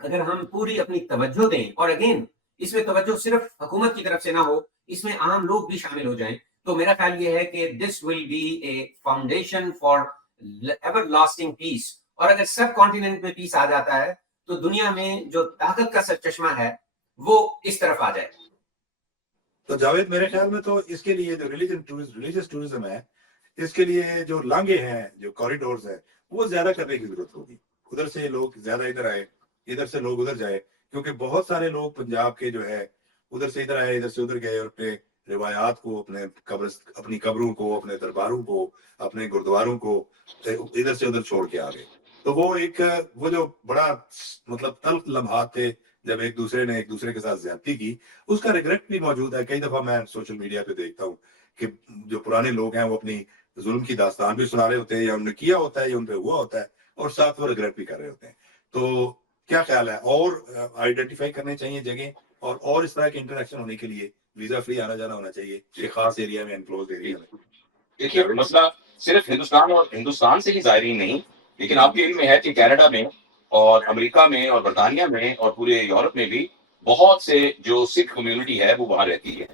اگر ہم پوری اپنی توجہ دیں, اور اگین اس میں توجہ صرف حکومت کی طرف سے نہ ہو, اس میں عام لوگ بھی شامل ہو جائیں, تو میرا خیال یہ ہے کہ this will be a foundation for everlasting peace. اور اگر سب کانٹیننٹ میں پیس آ جاتا ہے تو دنیا میں جو طاقت کا سرچشمہ ہے وہ اس طرف آ جائے. تو جاوید میرے خیال میں تو اس کے لیے جو ریلیجس ٹورزم ہے, اس کے لیے جو لانگے ہیں, جو کوریڈورز ہیں, وہ زیادہ کرنے کی ضرورت ہوگی. ادھر سے لوگ زیادہ ادھر آئے, ادھر سے لوگ ادھر جائے, کیونکہ بہت سارے لوگ پنجاب کے جو ہے ادھر سے ادھر آئے, ادھر سے ادھر گئے, اور اپنے روایات کو, اپنی قبروں کو, اپنے درباروں کو, اپنے گردواروں کو ادھر سے ادھر چھوڑ کے آ گئے. تو وہ جو بڑا مطلب تلخ لمحات تھے جب ایک دوسرے نے ایک دوسرے کے ساتھ زیادتی کی, اس کا ریگریٹ بھی موجود ہے. کئی دفعہ میں سوشل میڈیا پہ دیکھتا ہوں کہ جو پرانے لوگ ہیں وہ اپنی ظلم کی داستان بھی سنا رہے ہوتے ہیں, یا انہوں نے کیا ہوتا ہے یا ان پہ ہوا ہوتا ہے, اور ساتھ وہ ریگریٹ بھی کر رہے ہوتے ہیں. تو کیا خیال ہے, اور آئیڈینٹیفائی کرنے چاہیے جگہ, اور اس طرح کے انٹریکشن ہونے کے لیے ویزا فری آنا جانا ہونا چاہیے ایک خاص ایریا میں, انکلوز ایریا میں. دیکھیے مسئلہ صرف ہندوستان سے ہی زائرین نہیں, لیکن آپ کے علم میں ہے کہ کینیڈا میں اور امریکہ میں اور برطانیہ میں اور پورے یورپ میں بھی بہت سے جو سکھ کمیونٹی ہے وہ وہاں رہتی ہے,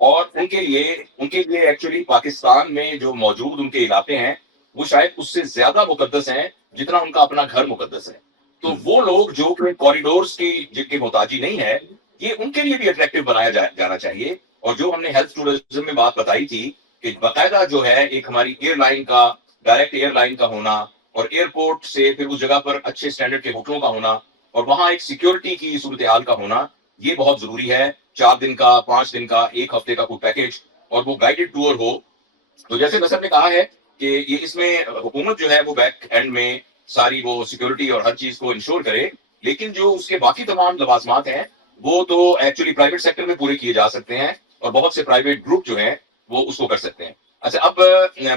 اور ان کے لیے ایکچولی پاکستان میں جو موجود ان کے علاقے ہیں وہ شاید اس سے زیادہ مقدس ہیں جتنا ان کا اپنا گھر مقدس ہے. تو وہ لوگ جو کہ کوریڈورز کی جن کے محتاجی نہیں ہے, یہ ان کے لیے بھی اٹریکٹیو بنایا جانا چاہیے. اور جو ہم نے ہیلتھ ٹورزم میں بات بتائی تھی کہ باقاعدہ جو ہے ایک ہماری ایئر لائن کا, ڈائریکٹ ایئر لائن کا ہونا, اور ایئرپورٹ سے پھر اس جگہ پر اچھے اسٹینڈرڈ کے ہوٹلوں کا ہونا, اور وہاں ایک سیکیورٹی کی صورتحال کا ہونا, یہ بہت ضروری ہے. 4 دن کا, 5 دن کا, 1 ہفتے کا کوئی پیکج, اور وہ گائیڈڈ ٹور ہو. تو جیسے نصر نے کہا ہے کہ یہ اس میں حکومت جو ہے وہ بیک اینڈ میں ساری وہ سیکیورٹی اور ہر چیز کو انشور کرے, لیکن جو اس کے باقی تمام لوازمات ہیں وہ تو ایکچولی پرائیویٹ سیکٹر میں پورے کیے جا سکتے ہیں, اور بہت سے پرائیویٹ گروپ جو ہیں وہ اس کو کر سکتے ہیں. اچھا, اب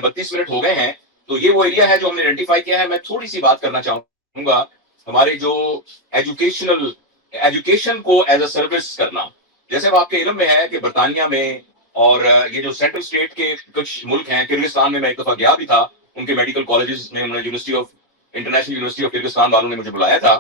32 منٹ ہو گئے ہیں, تو یہ وہ ایریا ہے جو ہم نے آئیڈینٹیفائی کیا ہے. میں تھوڑی سی بات کرنا چاہوں گا ہمارے جو ایجوکیشن کو ایز اے سروس کرنا. جیسے وہ آپ کے علم میں ہے کہ برطانیہ میں اور یہ جو سینٹرل اسٹیٹ کے کچھ ملک ہیں, کرغزستان میں ایک دفعہ گیا بھی تھا, ان کے میڈیکل کالجز میں انٹرنیشنل یونیورسٹی آف کرغزستان والوں نے مجھے بلایا تھا.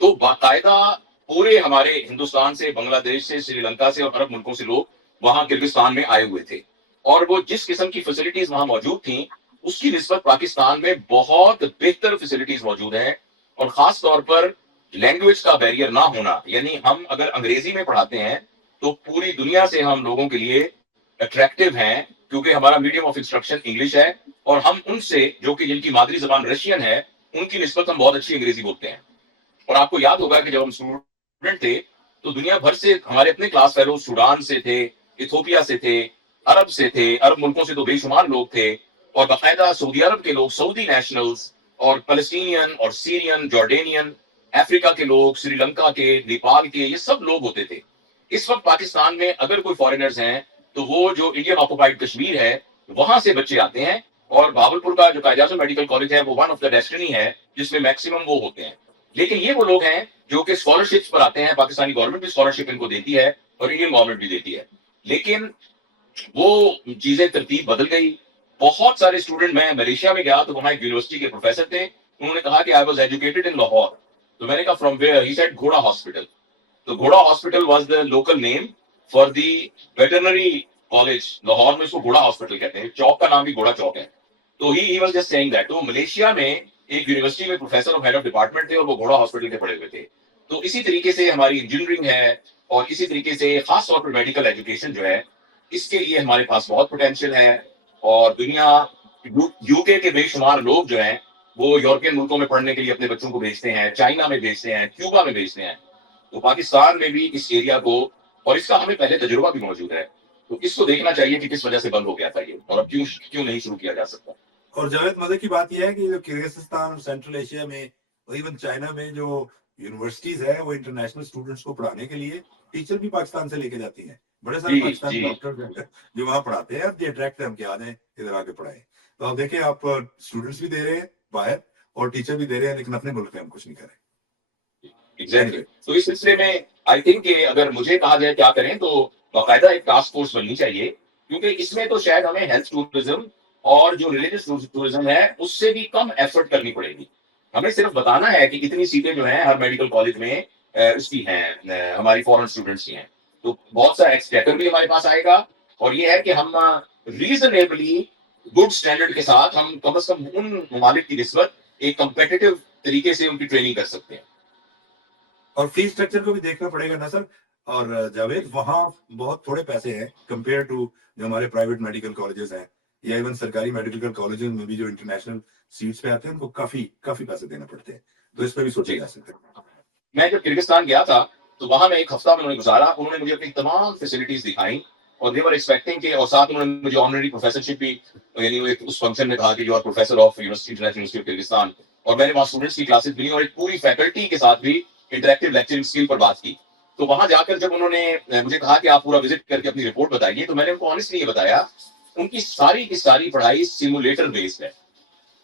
تو باقاعدہ پورے ہمارے ہندوستان سے, بنگلہ دیش سے, سری لنکا سے اور عرب ملکوں سے لوگ وہاں کرغزستان میں آئے ہوئے تھے, اور وہ جس قسم کی فیسلٹیز وہاں موجود تھیں اس کی نسبت پاکستان میں بہت بہتر فیسلٹیز موجود ہیں. اور خاص طور پر لینگویج کا بیریئر نہ ہونا, یعنی ہم اگر انگریزی میں پڑھاتے ہیں تو پوری دنیا سے ہم لوگوں کے لیے اٹریکٹیو ہیں, کیونکہ ہمارا میڈیم آف انسٹرکشن انگلش ہے, اور ہم ان سے جو کہ جن کی مادری زبان رشین ہے ان کی نسبت ہم بہت اچھی انگریزی بولتے ہیں. اور آپ کو یاد ہوگا کہ جب ہم اسٹوڈنٹ تھے تو دنیا بھر سے ہمارے اپنے کلاس فیلو سوڈان سے تھے, ایتھوپیا سے تھے, عرب سے تھے, عرب ملکوں سے تو بے شمار لوگ تھے, اور باقاعدہ سعودی عرب کے لوگ, سعودی نیشنلز, اور فلسطینین اور سیرین, جارڈینین, افریقہ کے لوگ, سری لنکا کے, نیپال کے, یہ سب لوگ ہوتے تھے. اس وقت پاکستان میں اگر کوئی فارینرز ہیں تو وہ جو انڈین آکوپائڈ کشمیر ہے وہاں سے بچے آتے ہیں, اور بھاولپور کا جو قائد اعظم میڈیکل کالج ہے وہ ون آف دا ڈیسٹنی ہے جس میں میکسیمم وہ ہوتے ہیں. لیکن یہ وہ لوگ ہیں جو کہ اسکالرشپس پر آتے ہیں, پاکستانی گورنمنٹ بھی اسکالرشپ ان کو دیتی ہے اور انڈین گورنمنٹ بھی دیتی ہے, لیکن وہ چیزیں ترتیب بدل گئی. بہت سارے اسٹوڈنٹ, میں ملیشیا میں گیا تو وہاں ایک یونیورسٹی کے پروفیسر تھے, انہوں نے کہا کہ I was educated in Lahore. تو میں نے کہا فرام ویئر؟ ہی سیڈ گھوڑا ہاسپٹل. تو گھوڑا hospital was the local name for the veterinary college Lahore میں, اس کو گھوڑا ہاسپٹل کہتے ہیں, چوک کا نام بھی گھوڑا چوک ہے. تو he was just saying that. تو ملیشیا میں ایک یونیورسٹی میں پروفیسر اور ہیڈ آف ڈپارٹمنٹ تھے, اور وہ گھوڑا ہاسپٹل کے پڑھے ہوئے تھے. تو اسی طریقے سے ہماری انجینئرنگ ہے, اور اسی طریقے سے خاص طور پر میڈیکل ایجوکیشن جو ہے, اس کے لیے ہمارے پاس بہت پوٹینشیل ہے. اور دنیا, یو کے بے شمار لوگ جو ہیں وہ یورپین ملکوں میں پڑھنے کے لیے اپنے بچوں کو بھیجتے ہیں, چائنا میں بھیجتے ہیں, کیوبا میں بھیجتے ہیں. تو پاکستان میں بھی اس ایریا کو, اور اس کا ہمیں پہلے تجربہ بھی موجود ہے, تو اس کو دیکھنا چاہیے کہ کس وجہ سے بند ہو گیا تھا یہ, اور اب کیوں نہیں شروع کیا جا سکتا. اور جاوید, مزے کی بات یہ ہے کہ جو کرغزستان اور سینٹرل ایشیا میں اور ایون چائنا میں جو یونیورسٹیز ہے وہ انٹرنیشنل اسٹوڈنٹس کو پڑھانے کے لیے ٹیچر بھی پاکستان سے لے کے جاتی ہیں. بڑے سارے پاکستانی ڈاکٹر جو وہاں پڑھاتے ہیں, دی اٹریکٹ ہم کہ آ جائیں ادھر آ کے پڑھائیں. تو آپ دیکھیں, آپ اسٹوڈنٹس بھی دے رہے ہیں باہر اور ٹیچر بھی دے رہے ہیں, لیکن اپنے ملک میں ہم کچھ نہیں کر رہے. ایگزیکٹلی. تو اس سلسلے میں آئی تھنک کہ اگر مجھے کہا جائے کیا کریں تو باقاعدہ ایک ٹاسک فورس بننی چاہیے, کیونکہ اس میں تو شاید ہمیں ہیلتھ ٹورزم اور جو ریلیجس ٹورزم ہے اس سے بھی کم ایفرٹ کرنی پڑے گی. ہمیں صرف بتانا ہے کہ اتنی سیٹیں جو ہیں ہر میڈیکل کالج میں اس کی ہیں, ہماری فورن اسٹوڈنٹس کی ہیں. تو بہت سا ایکسپیکر بھی ہمارے پاس آئے گا, اور یہ ہے کہ ہم ریزنیبلی گڈ اسٹینڈرڈ کے ساتھ ہم کم از کم ان ممالک کی نسبت ایک کمپیٹیٹو طریقے سے ان کی ٹریننگ کر سکتے ہیں. اور فی اسٹرکچر کو بھی دیکھنا پڑے گا نصر اور جاوید, وہاں بہت تھوڑے پیسے ہیں کمپیئر ٹو جو ہمارے پرائیویٹ میڈیکل کالجز ہیں, یا ایون سرکاری میڈیکل کالجز میں بھی جو انٹرنیشنل سیٹس پہ آتے ہیں ان کو کافی پیسے دینا پڑتے ہیں. تو اس پہ بھی سوچا جا سکتا ہے. میں جب کرغزستان گیا تھا تو وہاں میں ایک ہفتہ انہوں نے گزارا, انہوں نے مجھے اپنی تمام فیسلٹیز دکھائیں, اور they were expecting کہ, اور ساتھ انہوں نے مجھے آنرری پروفیسرشپ بھی, یعنی اس فنکشن میں کہا کہ you are professor of university, international university of Kyrgyzstan, اور میں نے وہاں اسٹوڈنٹس کی کلاسز بھی لی اور ایک پوری فیکلٹی کے ساتھ بھی انٹریکٹیو لیکچرنگ اسکل پر بات کی. تو وہاں جا کر جب انہوں نے مجھے کہا کہ آپ پورا وزٹ کر کے اپنی رپورٹ بتائیے, تو میں نے ان کو آنیسٹلی یہ بتایا ان کی ساری کی ساری پڑھائی سیمولیٹر بیسڈ ہے.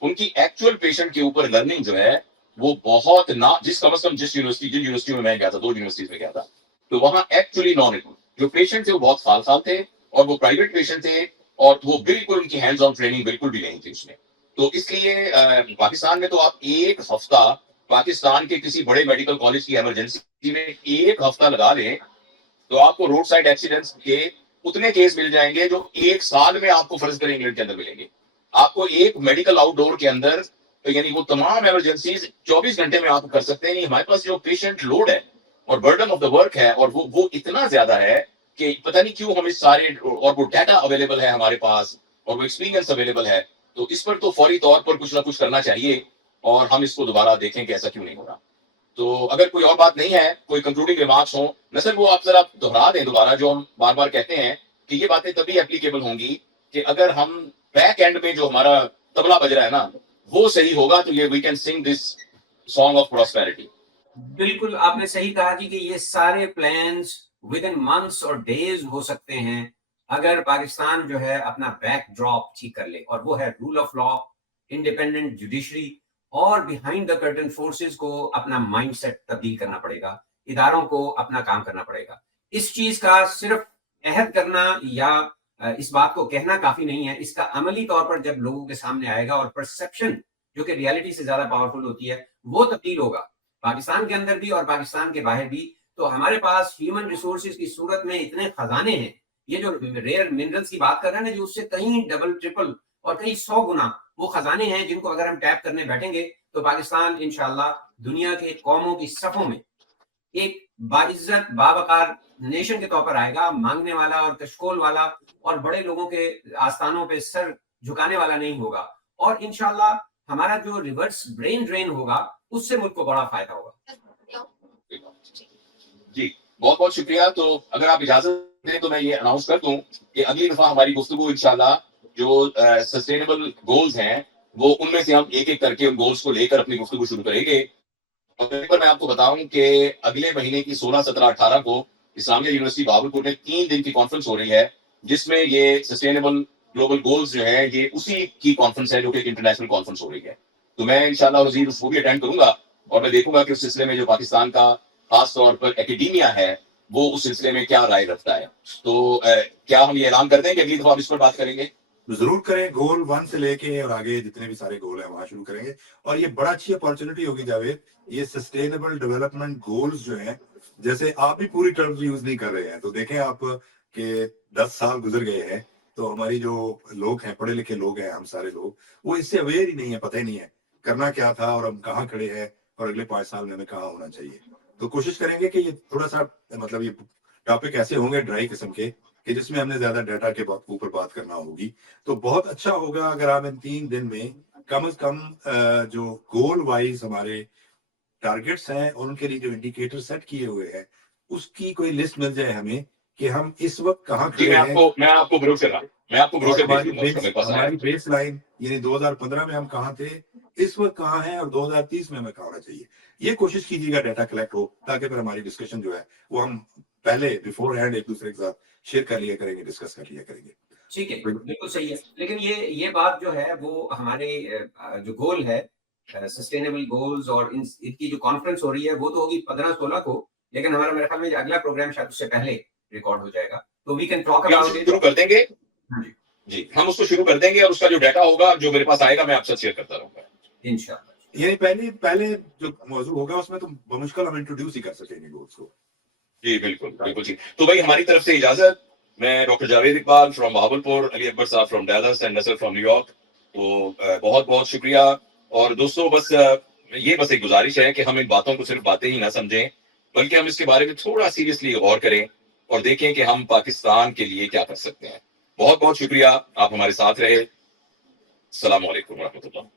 ان کی ایکچوئل پیشنٹ کے اوپر لرننگ جو ہے وہ بہت نہ, جس کم از کم جن یونیورسٹی میں گیا تھا, 2 یونیورسٹیز میں گیا تھا, تو وہاں ایکچولی جو پیشنٹ تھے وہ بہت فال تھے, اور وہ پرائیویٹ پیشنٹ تھے, اور وہ بالکل ان کی ہینڈز آن ٹریننگ بالکل بھی نہیں تھی اس میں. تو اس لیے پاکستان میں تو آپ ایک ہفتہ پاکستان کے کسی بڑے میڈیکل کالج کی ایمرجنسی میں ایک ہفتہ لگا لیں تو آپ کو روڈ سائڈ ایکسیڈنٹس کے اتنے کیس مل جائیں گے جو 1 سال میں آپ کو فرض کریں انگلینڈ کے اندر ملیں گے. آپ کو ایک میڈیکل آؤٹ ڈور کے اندر یعنی وہ تمام ایمرجنسیز 24 گھنٹے میں آپ کر سکتے ہیں. ہمارے پاس جو پیشنٹ لوڈ ہے اور برڈن آف دا ورک ہے اور وہ اتنا زیادہ ہے کہ پتہ نہیں کیوں ہم اس سارے, اور وہ ڈیٹا اویلیبل ہے ہمارے پاس اور وہ ایکسپیرینس اویلیبل ہے, تو اس پر تو فوری طور پر کچھ نہ کچھ کرنا چاہیے اور ہم اس کو دوبارہ دیکھیں کہ ایسا کیوں نہیں ہو رہا. تو اگر کوئی اور بات نہیں ہے, کوئی کنکلوڈنگ ریمارکس ہوں, نصر وہ آپ ذرا دہرا دیں دوبارہ جو ہم بار بار کہتے ہیں کہ یہ باتیں تبھی اپلیکیبل ہوں گی کہ اگر ہم بیک اینڈ میں جو ہمارا تبلا بج رہا ہے نا وہ صحیح ہوگا, تو یہ وی کین سنگ دس سانگ آف پراسپیرٹی. بالکل آپ نے صحیح کہا جی کہ یہ سارے پلانز ود ان منتھس اور ڈیز ہو سکتے ہیں اگر پاکستان جو ہے اپنا بیک ڈراپ ٹھیک کر لے, اور وہ ہے rule of law, independent judiciary, اور بیہائنڈ دا کرٹن فورسز کو اپنا مائنڈ سیٹ تبدیل کرنا پڑے گا, اداروں کو اپنا کام کرنا پڑے گا. اس چیز کا صرف عہد کرنا یا اس بات کو کہنا کافی نہیں ہے, اس کا عملی طور پر جب لوگوں کے سامنے آئے گا اور پرسپشن جو کہ ریالٹی سے زیادہ پاورفل ہوتی ہے وہ تبدیل ہوگا پاکستان کے اندر بھی اور پاکستان کے باہر بھی. تو ہمارے پاس ہیومن ریسورسز کی صورت میں اتنے خزانے ہیں, یہ جو ریئر منرلز کی بات کر رہے ہیں نا, جو اس سے کہیں ڈبل ٹرپل اور کئی 100 گنا وہ خزانے ہیں جن کو اگر ہم ٹیپ کرنے بیٹھیں گے تو پاکستان انشاءاللہ دنیا کے قوموں کی صفوں میں ایک باعزت باوقار نیشن کے طور پر آئے گا, مانگنے والا اور کشکول والا اور بڑے لوگوں کے آستانوں پہ سر جھکانے والا نہیں ہوگا. اور انشاءاللہ ہمارا جو ریورس برین ڈرین ہوگا اس سے ملک کو بڑا فائدہ ہوگا. جی بہت بہت شکریہ. تو اگر آپ اجازت دیں تو میں یہ اناؤنس کر دوں کہ اگلی دفعہ ہماری گفتگو انشاءاللہ جو سسٹینیبل گولز ہیں وہ ان میں سے ہم ایک ایک کر کے ان گولز کو لے کر اپنی گفتگو شروع کریں گے. اور میں آپ کو بتاؤں کہ اگلے مہینے کی 16, 17, 18 کو اسلامیہ یونیورسٹی بہاولپور میں 3 دن کی کانفرنس ہو رہی ہے جس میں یہ سسٹینیبل گلوبل گولز جو ہیں یہ اسی کی کانفرنس ہے جو کہ ایک انٹرنیشنل کانفرنس ہو رہی ہے. تو میں انشاءاللہ وزیر اس کو بھی اٹینڈ کروں گا اور میں دیکھوں گا کہ اس سلسلے میں جو پاکستان کا خاص طور پر اکیڈیمیا ہے وہ اس سلسلے میں کیا رائے رکھتا ہے. تو کیا ہم یہ اعلان کرتے ہیں کہ اگلی دفعہ ہم اس پر بات کریں گے؟ ضرور کریں. گول 1 سے لے کے اور آگے جتنے بھی سارے گول ہیں وہاں شروع کریں گے. اور یہ بڑا اچھی اپارچونٹی ہوگی جاوید, یہ سسٹینیبل ڈیولپمنٹ گولز جو ہیں, جیسے آپ بھی پوری ٹرمز یوز نہیں کر رہے ہیں, تو دیکھیں آپ کہ 10 سال گزر گئے ہیں تو ہماری جو لوگ ہیں, پڑھے لکھے لوگ ہیں, ہم سارے لوگ وہ اس سے اویئر ہی نہیں ہے, پتہ ہی نہیں ہے کرنا کیا تھا اور ہم کہاں کھڑے ہیں اور اگلے 5 سال میں ہمیں کہاں ہونا چاہیے. تو کوشش کریں گے کہ یہ تھوڑا سا مطلب یہ ٹاپک ایسے ہوں گے ڈرائی قسم کے کہ جس میں ہم نے زیادہ ڈیٹا کے اوپر بات کرنا ہوگی. تو بہت اچھا ہوگا اگر آپ ان 3 دن میں کم از کم جو گول وائز ہمارے ٹارگیٹس ہیں اور ان کے لیے جو انڈیکیٹر سیٹ کیے ہوئے ہیں اس کی کوئی لسٹ مل جائے ہمیں کہ ہم اس وقت کہاں جی کھڑے ہیں. میں آپ کو بروشر ہماری بیس لائن یعنی 2015 میں ہم کہاں تھے, اس وقت کہاں ہیں, اور 2030 میں ہمیں کہاں ہونا چاہیے. یہ کوشش کیجیے گا ڈیٹا کلیکٹ ہو تاکہ پھر ہماری ڈسکشن جو ہے وہ ہم پہلے بیفور ہینڈ ایک دوسرے کے ساتھ شیئر کر لیا کریں گے, ڈسکس کر لیا کریں گے. ٹھیک ہے, بالکل صحیح ہے. لیکن یہ بات جو ہے وہ ہمارے جو گول ہے سسٹینیبل گولز اور ان کی جو کانفرنس ہو رہی ہے وہ تو ہوگی 15-16 کو, لیکن ہمارا میرے خیال میں اگلا پروگرام شاید اس سے پہلے ریکارڈ ہو جائے گا. تو we can talk about it. شروع کر دیں گے. جی ہم اس کو شروع کر دیں گے اور اس کا جو ڈیٹا ہوگا جو میرے پاس آئے گا میں آپ سے شیئر کرتا رہوں گا انشاءاللہ. یعنی پہلے جو موضوع ہوگا اس میں تو بمشکل ہم انٹروڈیوس ہی کر سکیں گے گولز کو. جی بالکل جی. تو بھائی ہماری طرف سے اجازت. میں ڈاکٹر جاوید اقبال فرام بہاولپور, علی اکبر صاحب from deals and Nasr from new York. تو بہت بہت شکریہ. اور دوستوں بس ایک گزارش ہے کہ ہم ان باتوں کو صرف باتیں ہی نہ سمجھیں بلکہ ہم اس کے بارے میں تھوڑا سیریسلی غور کریں اور دیکھیں کہ ہم پاکستان کے لیے کیا کر سکتے ہیں. بہت بہت شکریہ, آپ ہمارے ساتھ رہے. السلام علیکم ورحمۃ اللہ.